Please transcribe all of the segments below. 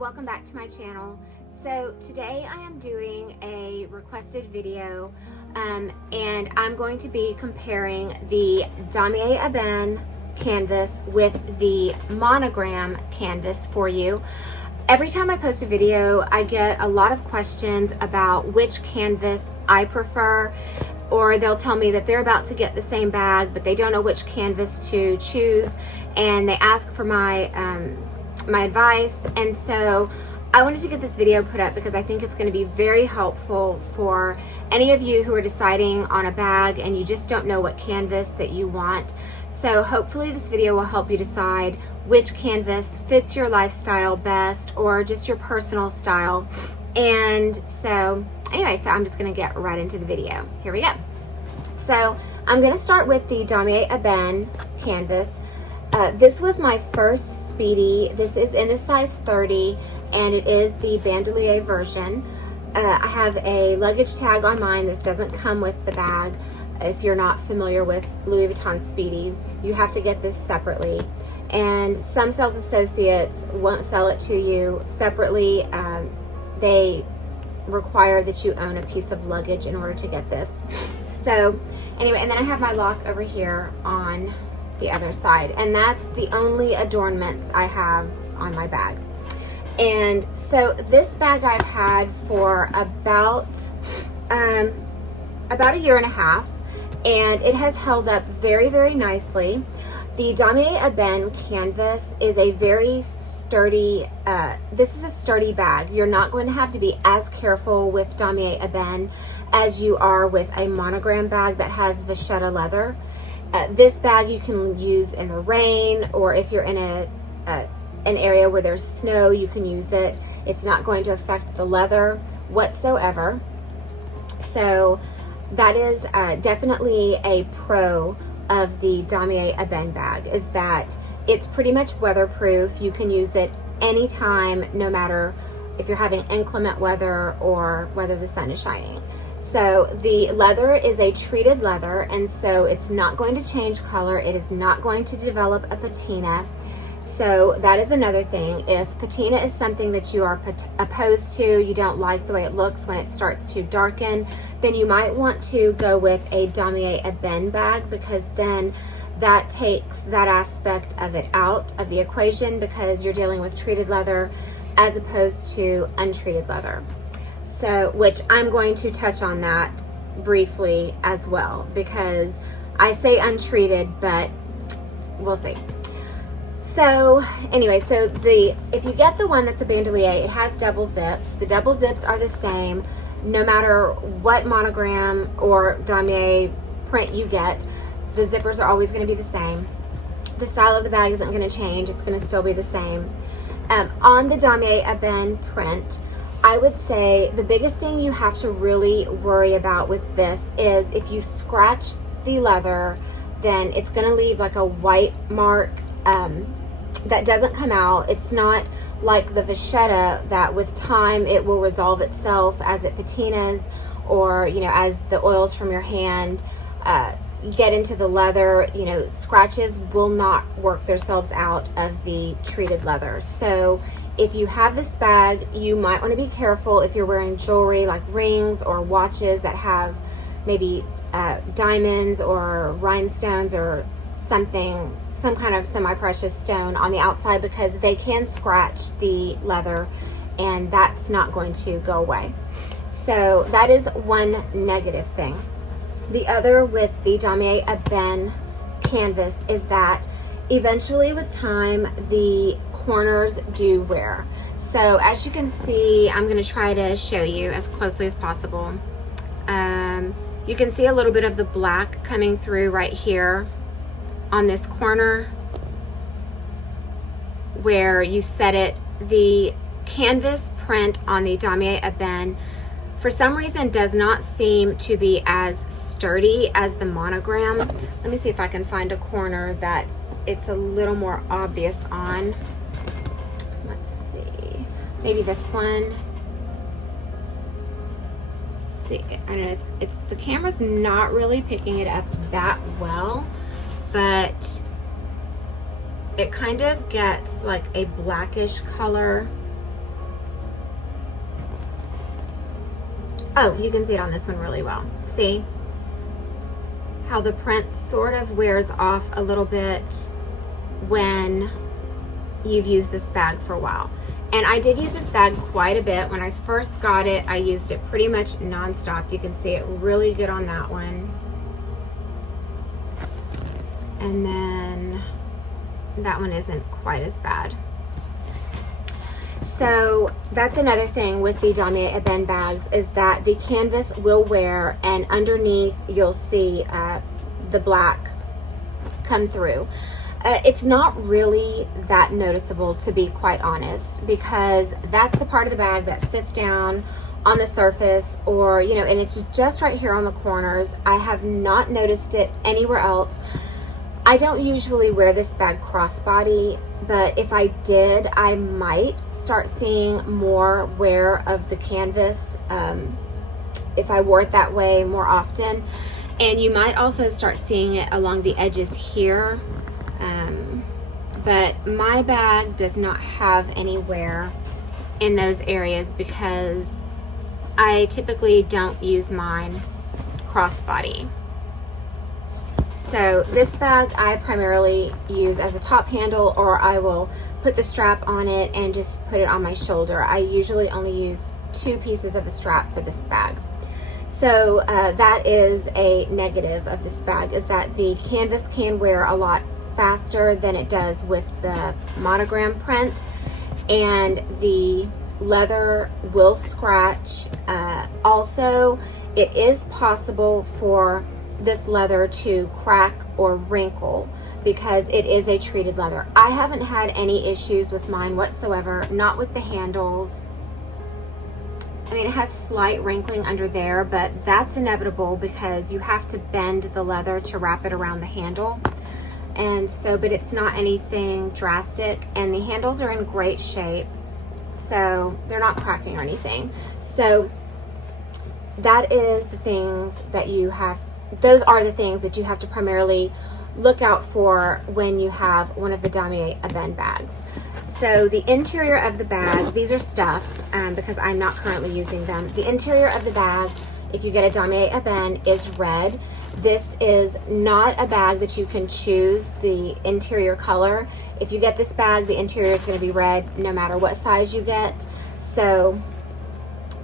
welcome back to my channel. So today I am doing a requested video and I'm going to be comparing the Damier Ebene canvas with the Monogram canvas for you. Every time I post a video, I get a lot of questions about which canvas I prefer, or they'll tell me that they're about to get the same bag, but they don't know which canvas to choose, and they ask for my advice. And so I wanted to get this video put up because I think it's going to be very helpful for any of you who are deciding on a bag and you just don't know what canvas that you want. So hopefully this video will help you decide which canvas fits your lifestyle best, or just your personal style. And so anyway, so I'm just going to get right into the video. Here we go. So I'm going to start with the Damier Ebene canvas. This was my first Speedy. This is in the size 30 and it is the bandolier version. I have a luggage tag on mine. This doesn't come with the bag. If you're not familiar with Louis Vuitton Speedies, you have to get this separately. And some sales associates won't sell it to you separately. They require that you own a piece of luggage in order to get this. So anyway, and then I have my lock over here on the other side, and that's the only adornments I have on my bag. And so this bag I've had for about a year and a half, and it has held up very, very nicely. The Damier Ebene canvas is a very sturdy, this is a sturdy bag. You're not going to have to be as careful with Damier Ebene as you are with a Monogram bag that has vachetta leather. This bag you can use in the rain, or if you're in an area where there's snow, you can use it. It's not going to affect the leather whatsoever. So that is definitely a pro of the Damier Ebene bag, is that it's pretty much weatherproof. You can use it anytime, no matter if you're having inclement weather or whether the sun is shining. So the leather is a treated leather, and so it's not going to change color. It is not going to develop a patina. So that is another thing. If patina is something that you are opposed to, you don't like the way it looks when it starts to darken, then you might want to go with a Damier Ebene bag, because then that takes that aspect of it out of the equation, because you're dealing with treated leather as opposed to untreated leather. So, which I'm going to touch on that briefly as well, because I say untreated, but we'll see. So anyway, so if you get the one that's a bandolier, it has double zips. The double zips are the same no matter what Monogram or Damier print you get. The zippers are always going to be the same. The style of the bag isn't going to change. It's going to still be the same. On the Damier Ebene print, I would say the biggest thing you have to really worry about with this is if you scratch the leather, then it's going to leave like a white mark that doesn't come out. It's not like the vachetta that with time it will resolve itself as it patinas, or as the oils from your hand get into the leather. Scratches will not work themselves out of the treated leather. So if you have this bag, you might want to be careful if you're wearing jewelry like rings or watches that have maybe diamonds or rhinestones or some kind of semi-precious stone on the outside, because they can scratch the leather and that's not going to go away. So that is one negative thing. The other with the Damier Ebene canvas is that eventually with time the corners do wear. So as you can see, I'm going to try to show you as closely as possible. You can see a little bit of the black coming through right here on this corner where you set it. The canvas print on the Damier Ebene for some reason does not seem to be as sturdy as the Monogram. Let me see if I can find a corner that it's a little more obvious on. Let's see, maybe this one. See, I don't know, it's the camera's not really picking it up that well, but it kind of gets like a blackish color Oh, you can see it on this one really well. See how the print sort of wears off a little bit when you've used this bag for a while. And I did use this bag quite a bit. When I first got it, I used it pretty much nonstop. You can see it really good on that one. And then that one isn't quite as bad. So that's another thing with the Damier Ebene bags, is that the canvas will wear, and underneath you'll see the black come through. It's not really that noticeable, to be quite honest, because that's the part of the bag that sits down on the surface, or, you know, and it's just right here on the corners. I have not noticed it anywhere else. I don't usually wear this bag crossbody, but if I did, I might start seeing more wear of the canvas if I wore it that way more often. And you might also start seeing it along the edges here. But my bag does not have any wear in those areas because I typically don't use mine crossbody. So this bag I primarily use as a top handle, or I will put the strap on it and just put it on my shoulder. I usually only use 2 pieces of the strap for this bag. So that is a negative of this bag, is that the canvas can wear a lot faster than it does with the monogram print, and the leather will scratch. Also, it is possible for this leather to crack or wrinkle because it is a treated leather. I haven't had any issues with mine whatsoever, not with the handles. I mean, it has slight wrinkling under there, but that's inevitable because you have to bend the leather to wrap it around the handle. And so, but it's not anything drastic, and the handles are in great shape, so they're not cracking or anything. So that is the things that you have, those are the things that you have to primarily look out for when you have one of the Damier Ebene bags. So the interior of the bag, these are stuffed because I'm not currently using them. The interior of the bag, if you get a Damier Ebene, is red. This is not a bag that you can choose the interior color. If you get this bag, the interior is going to be red no matter what size you get. So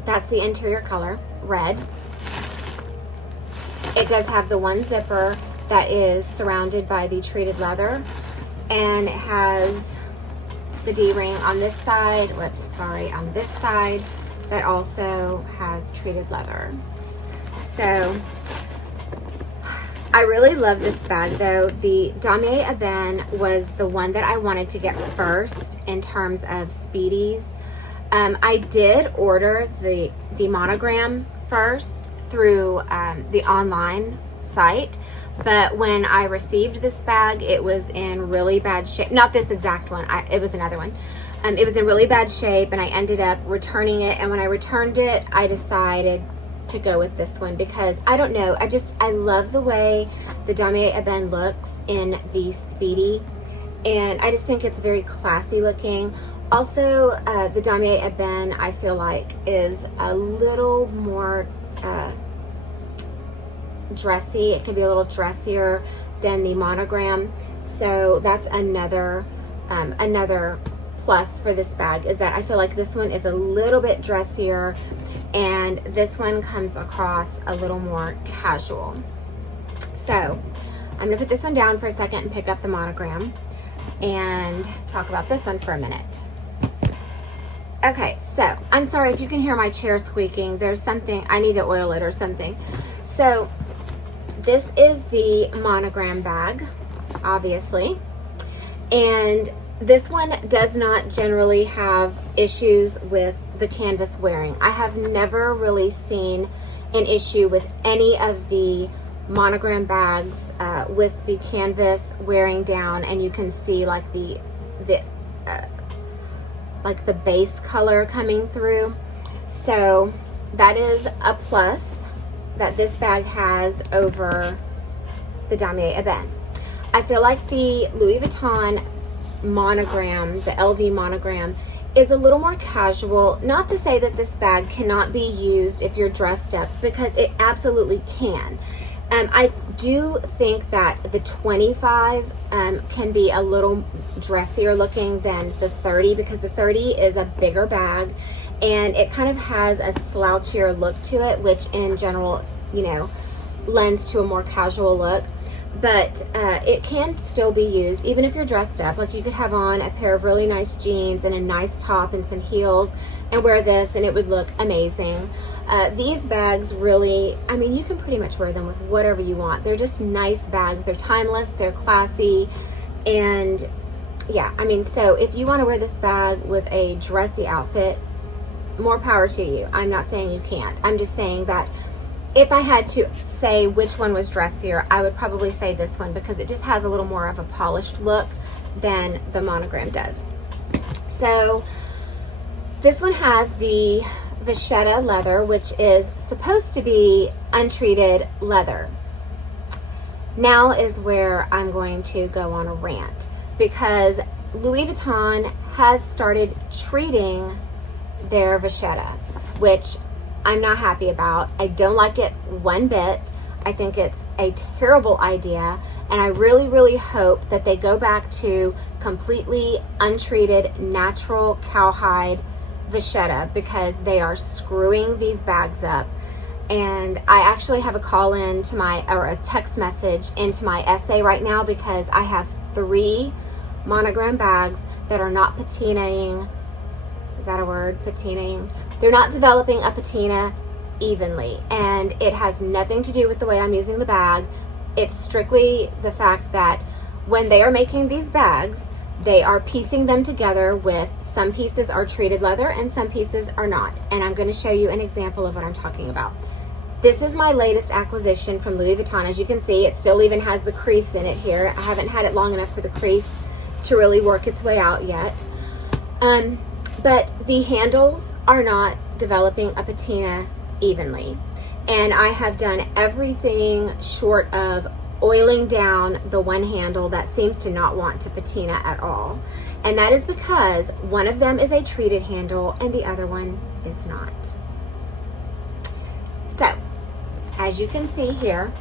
that's the interior color, red. It does have the one zipper that is surrounded by the treated leather, and it has the D-ring on this side, on this side, that also has treated leather. So I really love this bag though. The Damier Ebene was the one that I wanted to get first in terms of speedies. I did order the monogram first through the online site, but when I received this bag, it was in really bad shape. Not this exact one, it was another one. It was in really bad shape, and I ended up returning it, and when I returned it, I decided to go with this one because I don't know, I love the way the Damier Ebene looks in the Speedy, and I just think it's very classy looking. Also, the Damier Ebene, I feel like, is a little more dressy. It can be a little dressier than the monogram, so that's another plus for this bag, is that I feel like this one is a little bit dressier and this one comes across a little more casual. So I'm gonna put this one down for a second and pick up the monogram and talk about this one for a minute. Okay, so I'm sorry if you can hear my chair squeaking. There's something, I need to oil it or something. So this is the monogram bag, obviously, and this one does not generally have issues with the canvas wearing. I have never really seen an issue with any of the monogram bags with the canvas wearing down, and you can see like the base color coming through. So that is a plus that this bag has over the Damier Ebene. I feel like the Louis Vuitton monogram, the LV monogram, is a little more casual. Not to say that this bag cannot be used if you're dressed up, because it absolutely can. I do think that the 25 can be a little dressier looking than the 30, because the 30 is a bigger bag and it kind of has a slouchier look to it, which in general, you know, lends to a more casual look. But it can still be used even if you're dressed up. Like, you could have on a pair of really nice jeans and a nice top and some heels and wear this and it would look amazing. These bags really, I mean, you can pretty much wear them with whatever you want. They're just nice bags. They're timeless, they're classy, and yeah, I mean, so if you want to wear this bag with a dressy outfit, more power to you. I'm not saying you can't. I'm just saying that if I had to say which one was dressier, I would probably say this one, because it just has a little more of a polished look than the Monogram does. So this one has the vachetta leather, which is supposed to be untreated leather. Now is where I'm going to go on a rant, because Louis Vuitton has started treating their vachetta, which I'm not happy about. I don't like it one bit. I think it's a terrible idea, and I really, really hope that they go back to completely untreated, natural cowhide vachetta, because they are screwing these bags up. And I actually have a call in to my, or a text message into my essay right now, because I have 3 Monogram bags that are not patinaing. Is that a word? Patinaing. They're not developing a patina evenly, and it has nothing to do with the way I'm using the bag. It's strictly the fact that when they are making these bags, they are piecing them together with, some pieces are treated leather and some pieces are not. And I'm going to show you an example of what I'm talking about. This is my latest acquisition from Louis Vuitton. As you can see, it still even has the crease in it here. I haven't had it long enough for the crease to really work its way out yet. But the handles are not developing a patina evenly. And I have done everything short of oiling down the one handle that seems to not want to patina at all. And that is because one of them is a treated handle and the other one is not. So, as you can see here,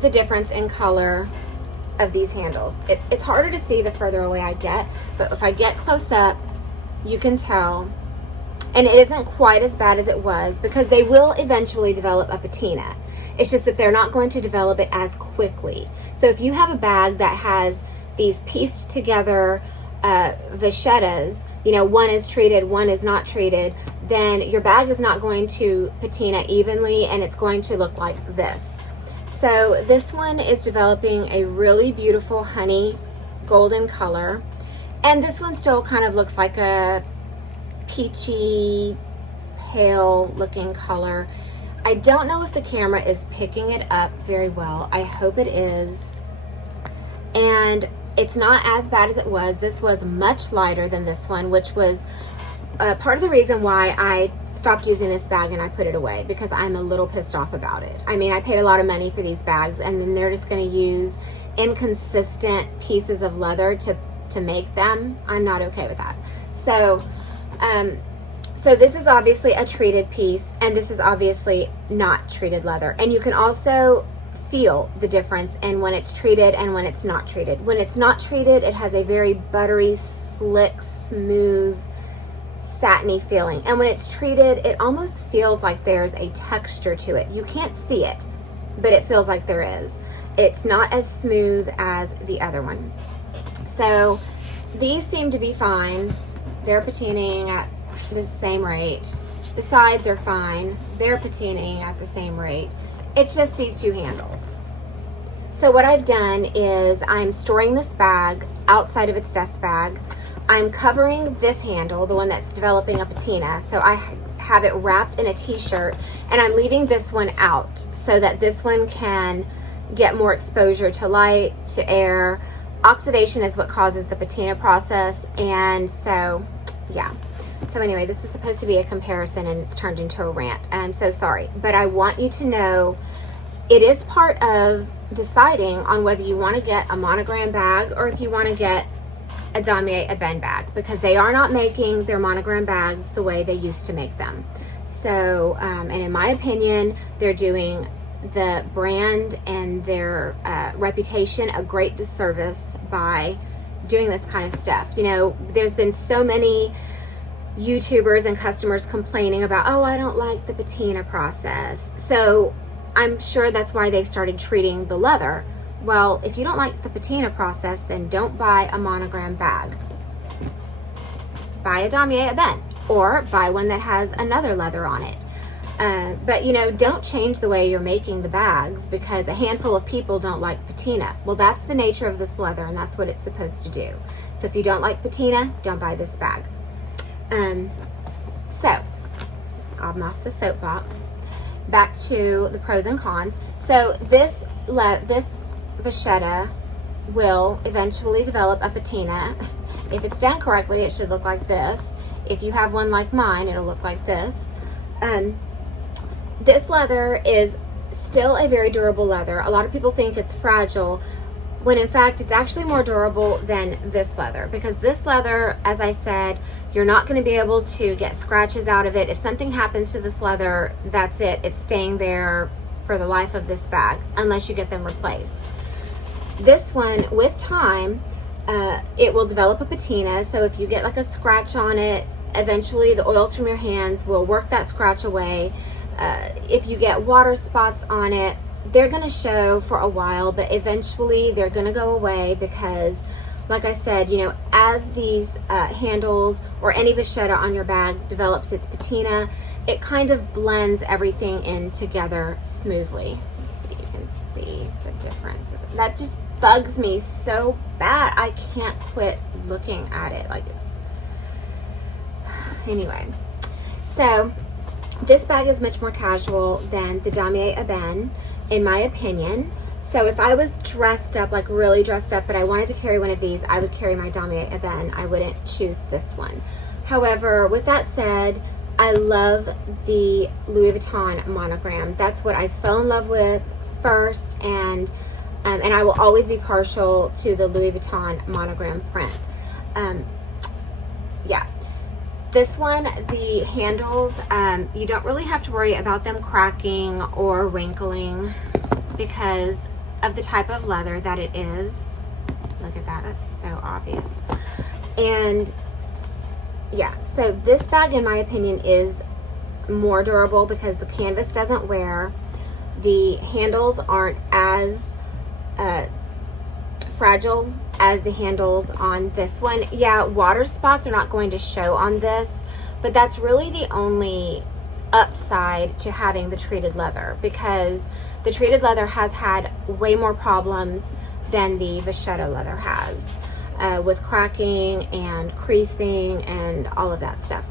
the difference in color of these handles. It's harder to see the further away I get, but if I get close up, you can tell. And it isn't quite as bad as it was, because they will eventually develop a patina. It's just that they're not going to develop it as quickly. So if you have a bag that has these pieced together vachettas, you know, one is treated, one is not treated, then your bag is not going to patina evenly, and it's going to look like this. So this one is developing a really beautiful honey golden color, and this one still kind of looks like a peachy, pale looking color. I don't know if the camera is picking it up very well. I hope it is. And it's not as bad as it was. This was much lighter than this one, which was part of the reason why I stopped using this bag and I put it away, because I'm a little pissed off about it. I mean, I paid a lot of money for these bags, and then they're just going to use inconsistent pieces of leather to make them. I'm not okay with that. So this is obviously a treated piece, and this is obviously not treated leather. And you can also feel the difference in when it's treated and when it's not treated. When it's not treated, it has a very buttery, slick, smooth, satiny feeling. And when it's treated, it almost feels like there's a texture to it. You can't see it, but it feels like there is. It's not as smooth as the other one. So these seem to be fine. They're patinaing at the same rate. The sides are fine. They're patinaing at the same rate. It's just these two handles. So what I've done is I'm storing this bag outside of its dust bag. I'm covering this handle, the one that's developing a patina, so I have it wrapped in a t-shirt, and I'm leaving this one out so that this one can get more exposure to light, to air. Oxidation is what causes the patina process, and so yeah. So anyway, this was supposed to be a comparison and it's turned into a rant, and I'm so sorry. But I want you to know it is part of deciding on whether you want to get a Monogram bag or if you want to get a Damier Ebene bag, because they are not making their Monogram bags the way they used to make them. So, and in my opinion, they're doing the brand and their reputation a great disservice by doing this kind of stuff. You know, there's been so many YouTubers and customers complaining about, oh, I don't like the patina process. So I'm sure that's why they've started treating the leather. Well, if you don't like the patina process, then don't buy a Monogram bag. Buy a Damier Ebene, or buy one that has another leather on it. But you know, don't change the way you're making the bags because a handful of people don't like patina. Well, that's the nature of this leather, and that's what it's supposed to do. So if you don't like patina, don't buy this bag. So I'm off the soapbox. Back to the pros and cons. So this vachetta will eventually develop a patina. If it's done correctly, it should look like this. If you have one like mine, it'll look like this. This leather is still a very durable leather. A lot of people think it's fragile, when in fact it's actually more durable than this leather, because this leather, as I said, you're not going to be able to get scratches out of it. If something happens to this leather, that's it. It's staying there for the life of this bag unless you get them replaced. This one, with time, it will develop a patina. So if you get like a scratch on it, eventually the oils from your hands will work that scratch away. If you get water spots on it, they're going to show for a while, but eventually they're going to go away because, like I said, you know, as these handles or any vachetta on your bag develops its patina, it kind of blends everything in together smoothly. Let's see if you can see the difference. That just bugs me so bad. I can't quit looking at it. Like, anyway, so this bag is much more casual than the Damier Ebene, in my opinion. So if I was dressed up, like really dressed up, but I wanted to carry one of these, I would carry my Damier Ebene. I wouldn't choose this one. However, with that said, I love the Louis Vuitton monogram. That's what I fell in love with first, and I will always be partial to the Louis Vuitton monogram print. Yeah. This one, the handles, you don't really have to worry about them cracking or wrinkling because of the type of leather that it is. Look at that, that's so obvious. And yeah, so this bag, in my opinion, is more durable because the canvas doesn't wear. The handles aren't as fragile as the handles on this one. Yeah, water spots are not going to show on this, but that's really the only upside to having the treated leather, because the treated leather has had way more problems than the vachetta leather has with cracking and creasing and all of that stuff.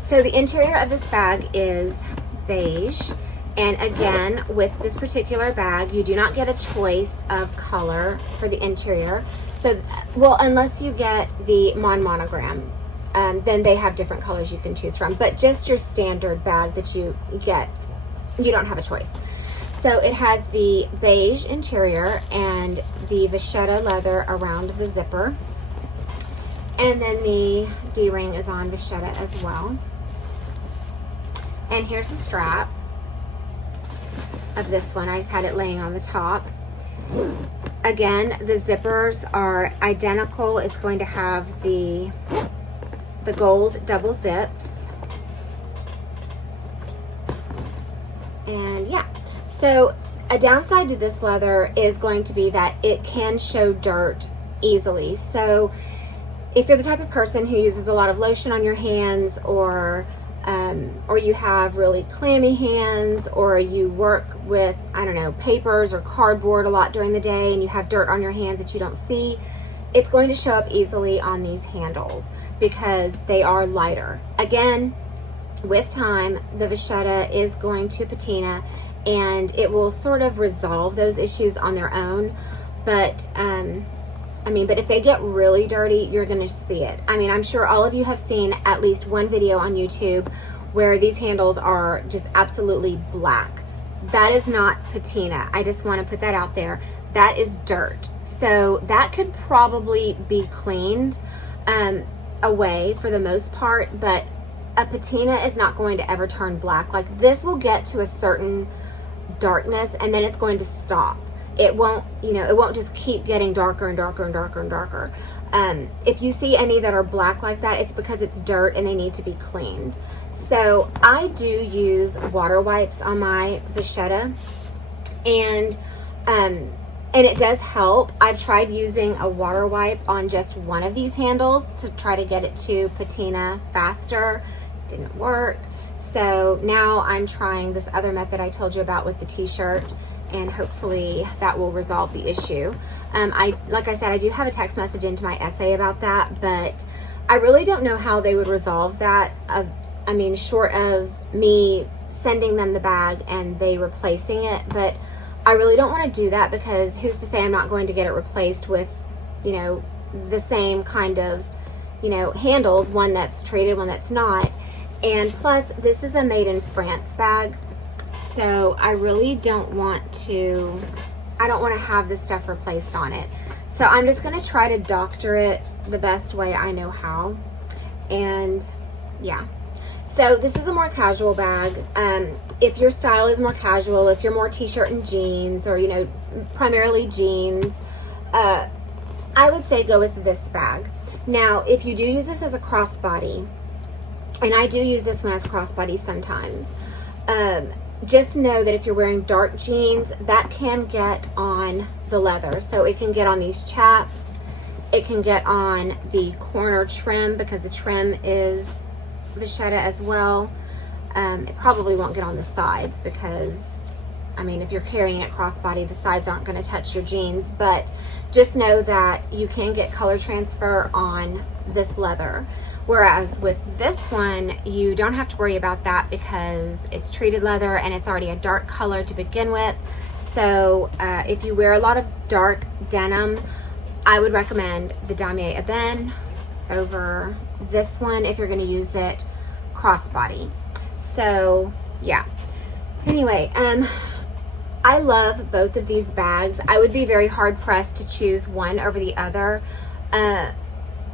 So the interior of this bag is beige. And again, with this particular bag, you do not get a choice of color for the interior. So, well, unless you get the monogram, then they have different colors you can choose from. But just your standard bag that you get, you don't have a choice. So it has the beige interior and the vachetta leather around the zipper. And then the D-ring is on vachetta as well. And here's the strap of this one. I just had it laying on the top. Again, the zippers are identical. It's going to have the gold double zips. And yeah, so a downside to this leather is going to be that it can show dirt easily. So if you're the type of person who uses a lot of lotion on your hands, or you have really clammy hands, or you work with, I don't know, papers or cardboard a lot during the day and you have dirt on your hands that you don't see, it's going to show up easily on these handles because they are lighter. Again, with time, the vachetta is going to patina and it will sort of resolve those issues on their own. But, but if they get really dirty, you're going to see it. I mean, I'm sure all of you have seen at least one video on YouTube where these handles are just absolutely black. That is not patina. I just want to put that out there. That is dirt. So that could probably be cleaned away for the most part, but a patina is not going to ever turn black. Like, this will get to a certain darkness and then it's going to stop. It won't, you know, it won't just keep getting darker and darker and darker and darker. If you see any that are black like that, it's because it's dirt and they need to be cleaned. So I do use water wipes on my vachetta, and it does help. I've tried using a water wipe on just one of these handles to try to get it to patina faster. Didn't work. So now I'm trying this other method I told you about with the t-shirt, and hopefully that will resolve the issue. Like I said, I do have a text message into my essay about that, but I really don't know how they would resolve that. I mean, short of me sending them the bag and they replacing it, but I really don't want to do that, because who's to say I'm not going to get it replaced with, you know, the same kind of, you know, handles, one that's treated, one that's not. And plus, this is a made in France bag, so I really don't want to, I don't want to have this stuff replaced on it. So I'm just going to try to doctor it the best way I know how. And yeah. So this is a more casual bag. If your style is more casual, if you're more t-shirt and jeans, or, you know, primarily jeans, I would say go with this bag. Now, if you do use this as a crossbody, and I do use this one as crossbody sometimes, just know that if you're wearing dark jeans, that can get on the leather. So it can get on these chaps, it can get on the corner trim, because the trim is vachetta as well. It probably won't get on the sides, because I mean, if you're carrying it crossbody, the sides aren't going to touch your jeans, but just know that you can get color transfer on this leather. Whereas with this one, you don't have to worry about that, because it's treated leather and it's already a dark color to begin with. So if you wear a lot of dark denim, I would recommend the Damier Ebene over this one if you're going to use it crossbody. So yeah. Anyway, I love both of these bags. I would be very hard pressed to choose one over the other.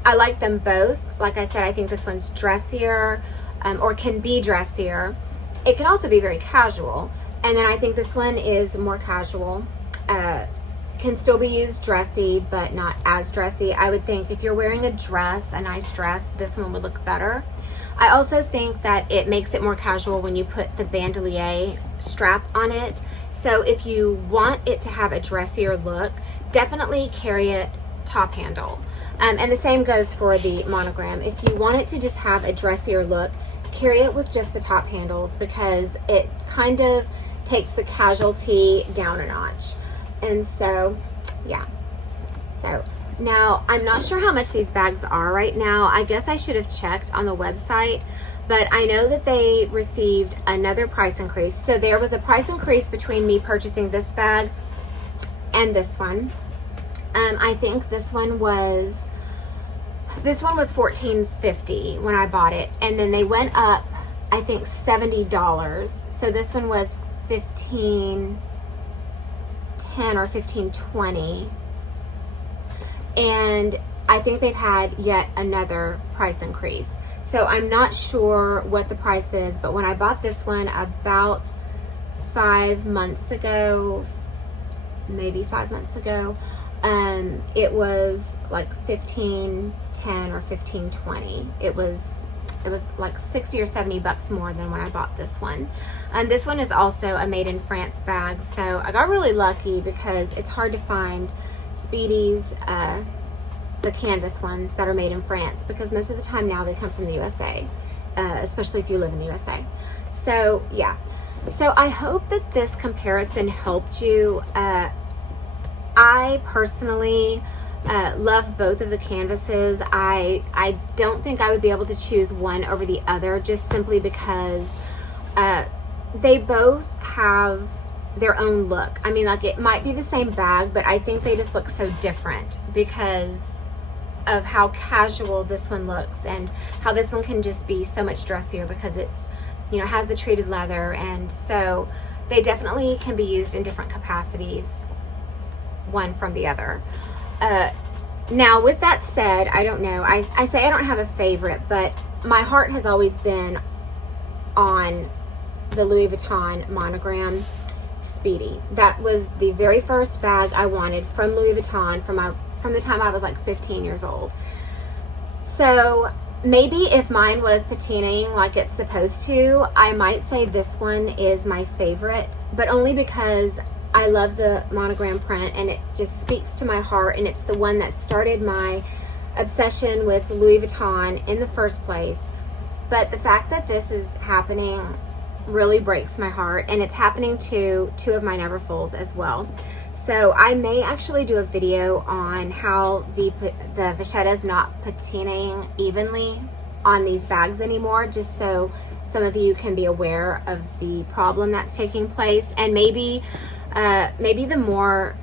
I like them both. Like I said, I think this one's dressier, or can be dressier. It can also be very casual. And then I think this one is more casual. Can still be used dressy, but not as dressy. I would think if you're wearing a dress, a nice dress, this one would look better. I also think that it makes it more casual when you put the bandolier strap on it. So if you want it to have a dressier look, definitely carry it top handle. And the same goes for the Monogram. If you want it to just have a dressier look, carry it with just the top handles, because it kind of takes the casualty down a notch. And so, yeah. So now, I'm not sure how much these bags are right now. I guess I should have checked on the website, but I know that they received another price increase. So there was a price increase between me purchasing this bag and this one. I think this one was $14.50 when I bought it, and then they went up, I think, $70. So this one was $15.10 or $15.20, and I think they've had yet another price increase. So I'm not sure what the price is, but when I bought this one about 5 months ago, maybe 5 months ago, it was like $15.10 or $15.20. It was like 60 or 70 bucks more than when I bought this one. And this one is also a made in France bag, so I got really lucky, because it's hard to find Speedies, the canvas ones that are made in France, because most of the time now they come from the USA, especially if you live in the USA. So yeah, so I hope that this comparison helped you. I personally love both of the canvases. I don't think I would be able to choose one over the other, just simply because they both have their own look. I mean, like, it might be the same bag, but I think they just look so different because of how casual this one looks, and how this one can just be so much dressier because it's, you know, has the treated leather. And so they definitely can be used in different capacities, one from the other. Now, with that said, I don't know. I say I don't have a favorite, but my heart has always been on the Louis Vuitton Monogram Speedy. That was the very first bag I wanted from Louis Vuitton from the time I was like 15 years old. So maybe if mine was patinaing like it's supposed to, I might say this one is my favorite, but only because I love the monogram print and it just speaks to my heart, and it's the one that started my obsession with Louis Vuitton in the first place. But the fact that this is happening really breaks my heart, and it's happening to two of my Neverfulls as well. So I may actually do a video on how the vachetta is not patinaing evenly on these bags anymore, just so some of you can be aware of the problem that's taking place. And maybe the more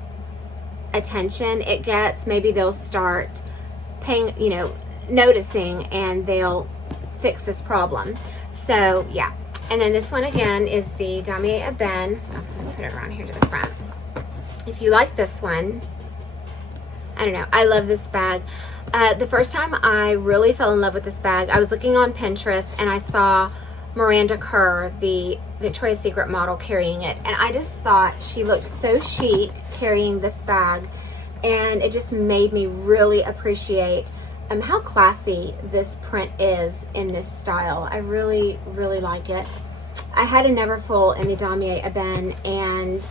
attention it gets, maybe they'll start paying, noticing, and they'll fix this problem. So yeah. And then this one again is the Damier Ebene. Let me put it around here to the front. If you like this one, I don't know, I love this bag. The first time I really fell in love with this bag, I was looking on Pinterest and I saw Miranda Kerr, the Victoria's Secret model, carrying it, and I just thought she looked so chic carrying this bag, and it just made me really appreciate how classy this print is in this style. I really, really like it. I had a Neverfull in the Damier Ebene, and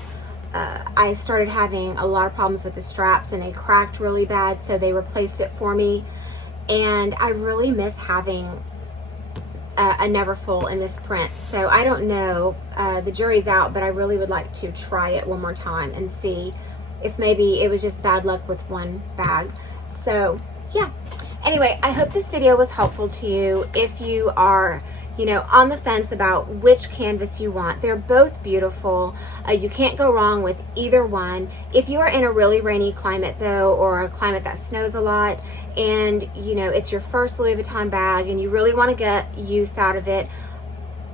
I started having a lot of problems with the straps, and they cracked really bad, so they replaced it for me, and I really miss having a Neverfull in this print. So I don't know, the jury's out, but I really would like to try it one more time and see if maybe it was just bad luck with one bag. So yeah, anyway, I hope this video was helpful to you. If you are on the fence about which canvas you want, they're both beautiful. You can't go wrong with either one. If you are in a really rainy climate though, or a climate that snows a lot, and it's your first Louis Vuitton bag and you really want to get use out of it,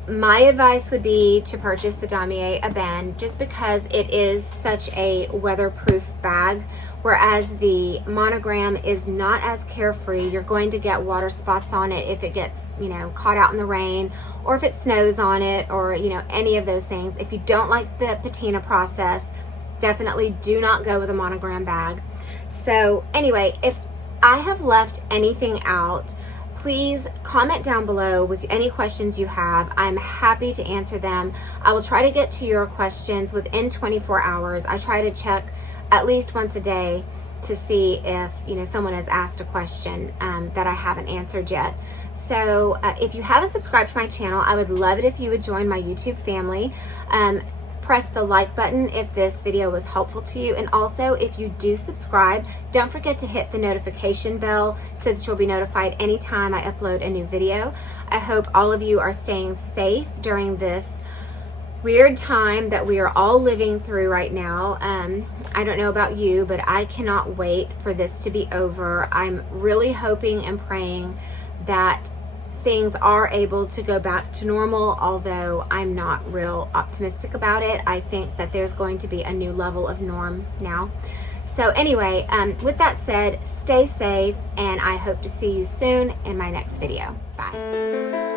my advice would be to purchase the Damier Ebene, just because it is such a weatherproof bag, whereas the monogram is not as carefree. You're going to get water spots on it if it gets caught out in the rain, or if it snows on it, or any of those things. If you don't like the patina process, definitely do not go with a monogram bag. So anyway, if I have left anything out, please comment down below with any questions you have. I'm happy to answer them. I will try to get to your questions within 24 hours. I try to check at least once a day to see if someone has asked a question that I haven't answered yet. So if you haven't subscribed to my channel, I would love it if you would join my YouTube family. Press the like button if this video was helpful to you, and also if you do subscribe, don't forget to hit the notification bell so that you'll be notified anytime I upload a new video. I hope all of you are staying safe during this weird time that we are all living through right now. I don't know about you, but I cannot wait for this to be over. I'm really hoping and praying that things are able to go back to normal, although I'm not real optimistic about it. I think that there's going to be a new level of norm now. So anyway, with that said, stay safe, and I hope to see you soon in my next video. Bye.